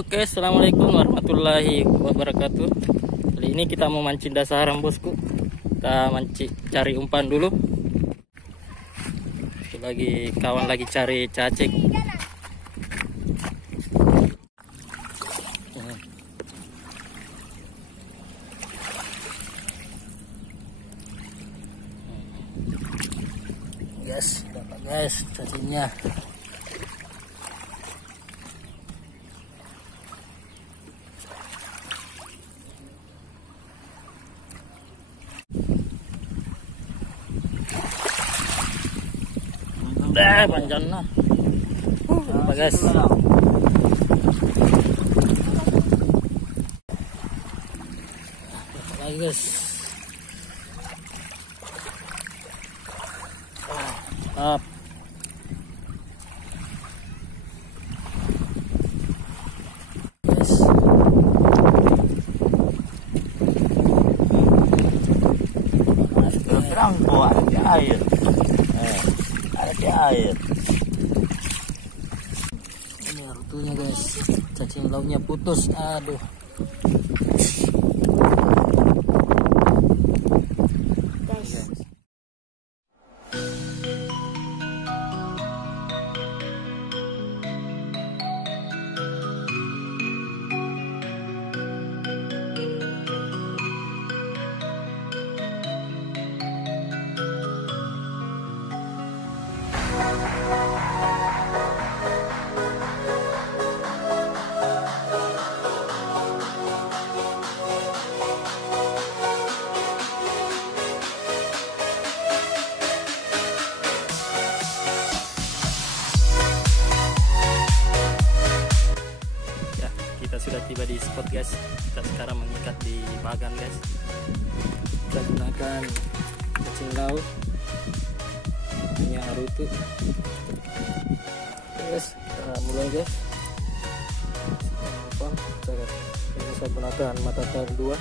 Oke, assalamualaikum warahmatullahi wabarakatuh. Kali ini kita mau mancing dasaran, bosku. Kita mancing, cari umpan dulu. Kawan lagi cari cacing. Guys, dapat guys cacingnya. Panjang nah. Apa guys? Lagi guys. Up. Guys. Terang buat di air. Ada di air. Ini rutenya guys. Cacing lautnya putus. Aduh. Guys. Sudah tiba di spot guys. Kita sekarang mengikat di bagan guys. Kita gunakan cacing laut hanya rutu. Guys, kita mulai guys. Ini saya gunakan mata tail 2.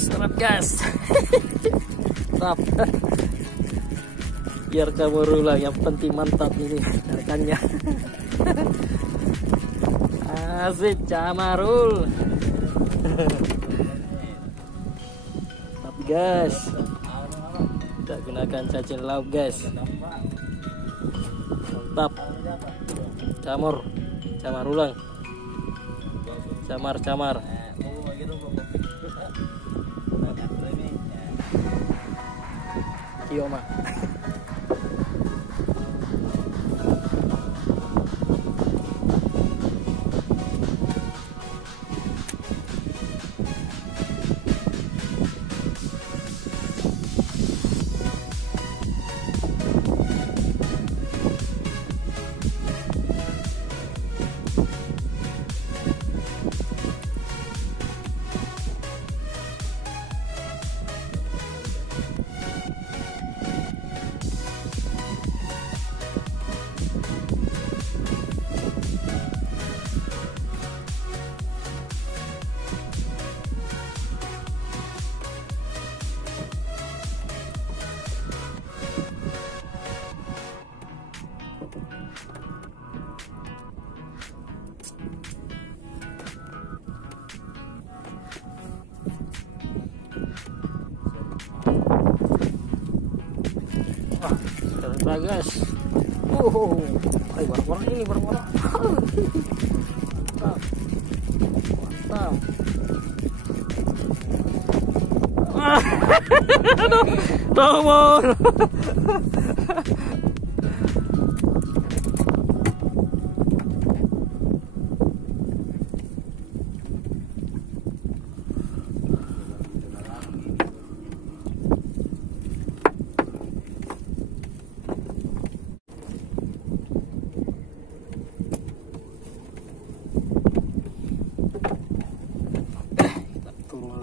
Selamat guys. Mantap. Biar kamu ulang, yang penting mantap ini rekannya. Asik camarul. Mantap guys. Kita gunakan cacing laut guys. Mantap. Camar ulang. Camar. Iya mah. Guys, barang-barang ini mantap. Aduh, tolong.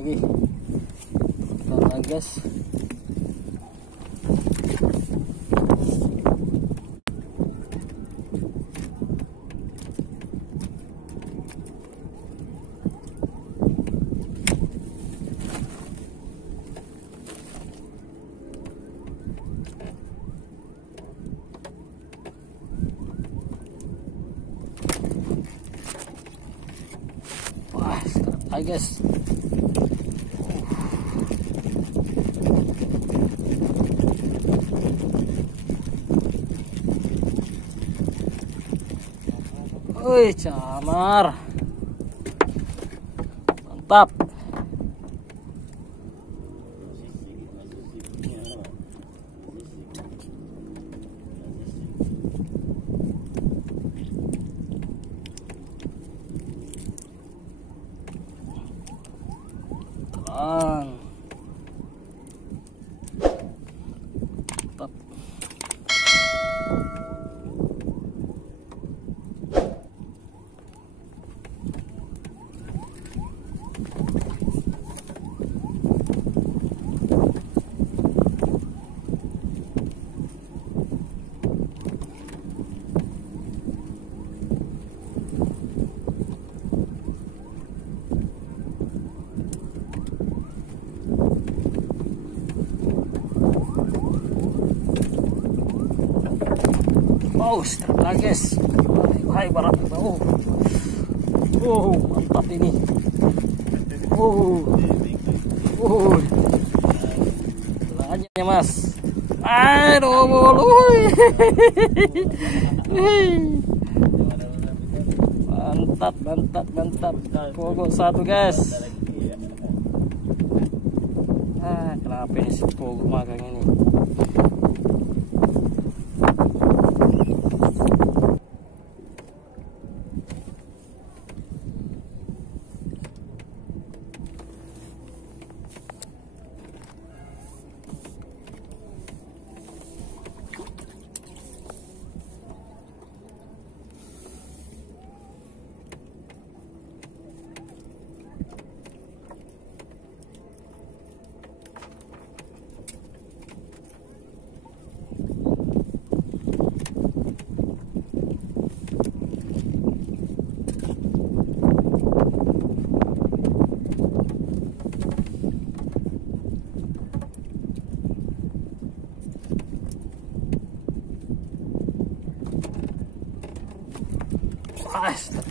lagi. Ikan lagi guys. Wah, start guys. Wih, camar. Mantap. Terang. Mantap. Oh, start lagi guys. Hai barat. Mantap ini. Lanjutnya mas. Aduh, mantap. Pokok satu guys. Kenapa ini si pokok magang ini?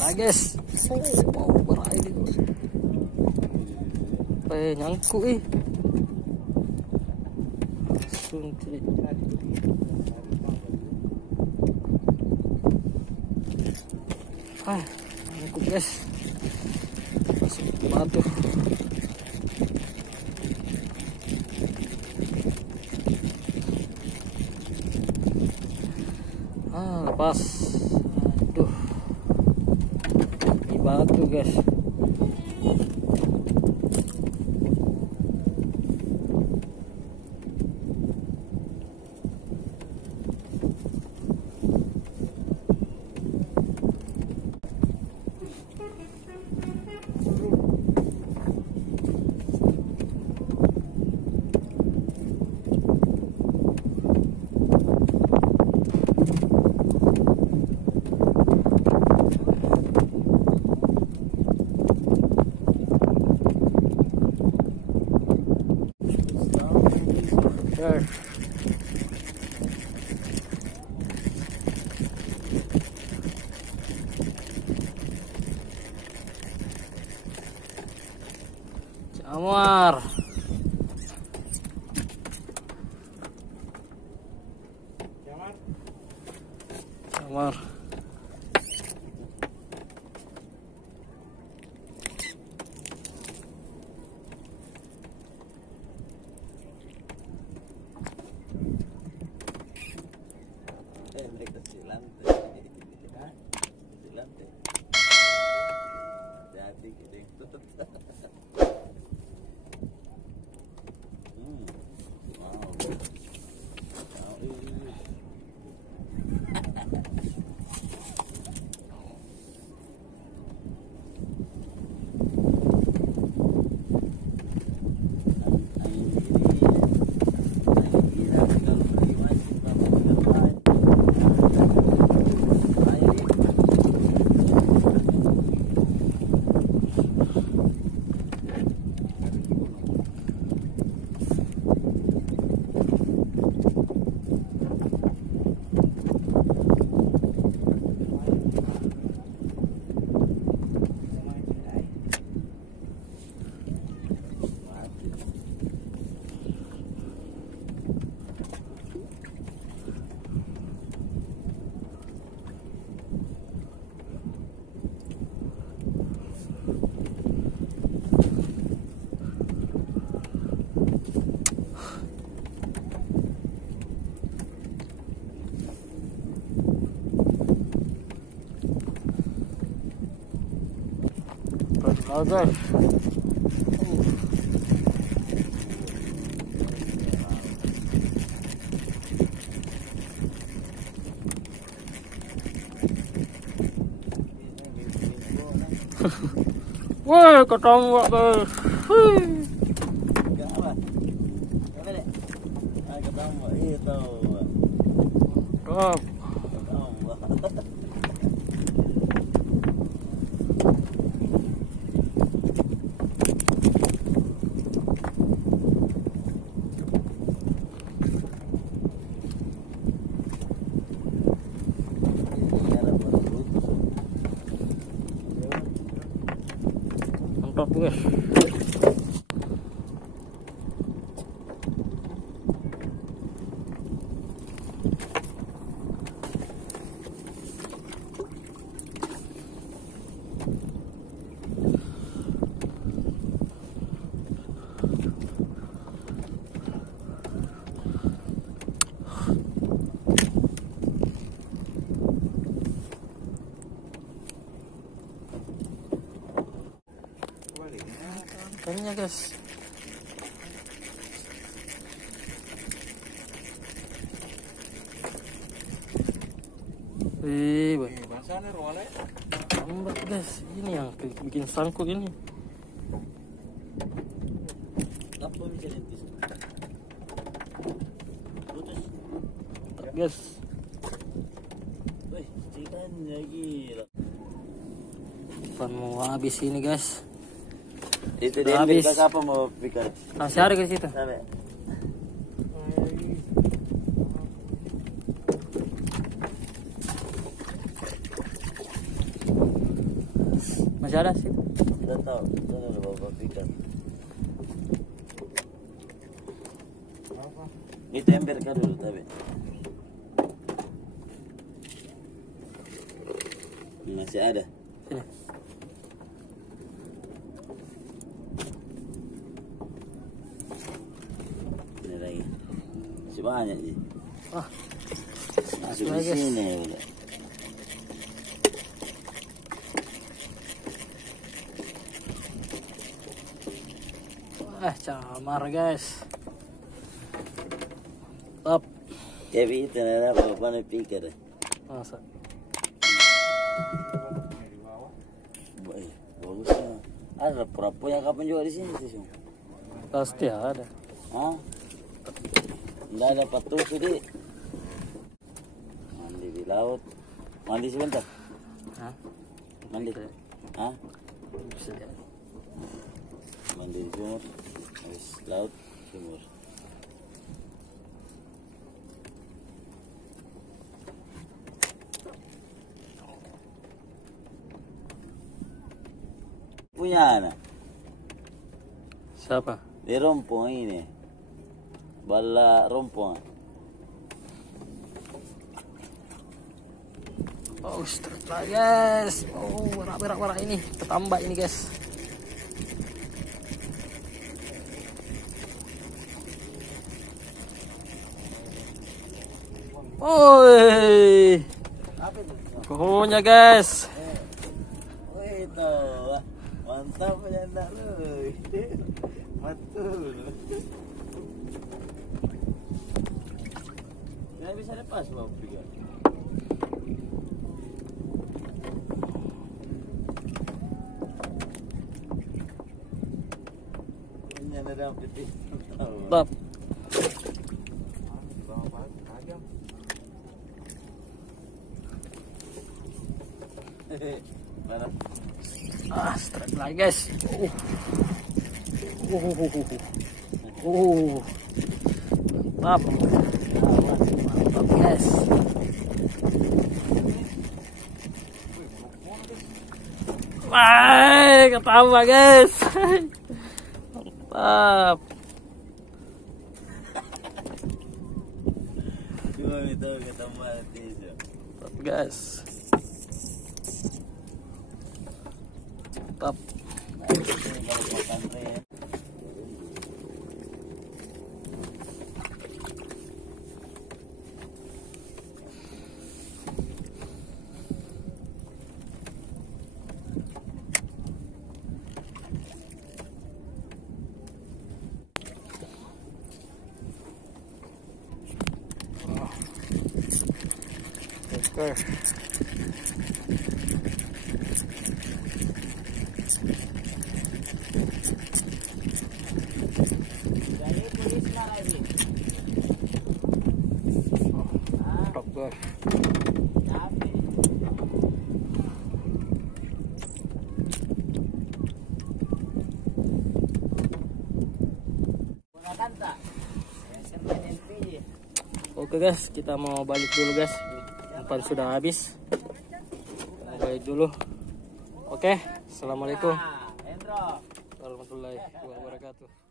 Lagi guys. Mau berai ini. Nyangkut suntik. Nyangkut guys. Masuk batu. Lepas. Aduh. Batu guys. Camar. Oh guys. Woi, ketemu guys. Ketemu itu. Top. Mantap guys. Ikannya guys. Banyak lambat guys. Ini yang bikin sangkut ini. Guys. Umpan mau habis ini guys. Itu dia habis. Apa mau pikir? Masih ada ke situ. Masih ada sih. Tidak tahu. Saya udah bawa pikir. Itu ember kan dulu tapi. Masih ada. Sini. Ini lagi. Masih banyak sih. Masuk di guys. sini udah. Camar guys. Top. Tapi itu ada apa pikir. Masa. Bagusnya. Ada pura-pura kapan juga di sini sih. Pasti ada. Hah? Enggak ada patung sih. Mandi di laut. Mandi sebentar. Hah? Mandi. Hah? Bisa ya. Mandi di sumur. Habis laut sumur. Punya anak. Siapa? Di rompong ini. Bala rompong. Oh, strike lah guys. Oh, warak ini. Ketambah ini guys. Oi. Kuhunya guys. Wih tuh. Mantap ya nak lu. Matul. Nggak bisa lepas bawa pikir. Ini ada peti. Bab. Mana? Strike lagi guys. Mantap. Mantap guys. Wah, ketambah guys. Mantap. Cuma itu ketambah hati. Mantap guys. Mantap. Oke. Jadi tulisnya lagi. Top guys. Tapi gunakan tak? Oke guys, kita mau balik dulu guys. Umpan sudah habis. Mau balik dulu. Oke, assalamualaikum Endro. warahmatullahi wabarakatuh.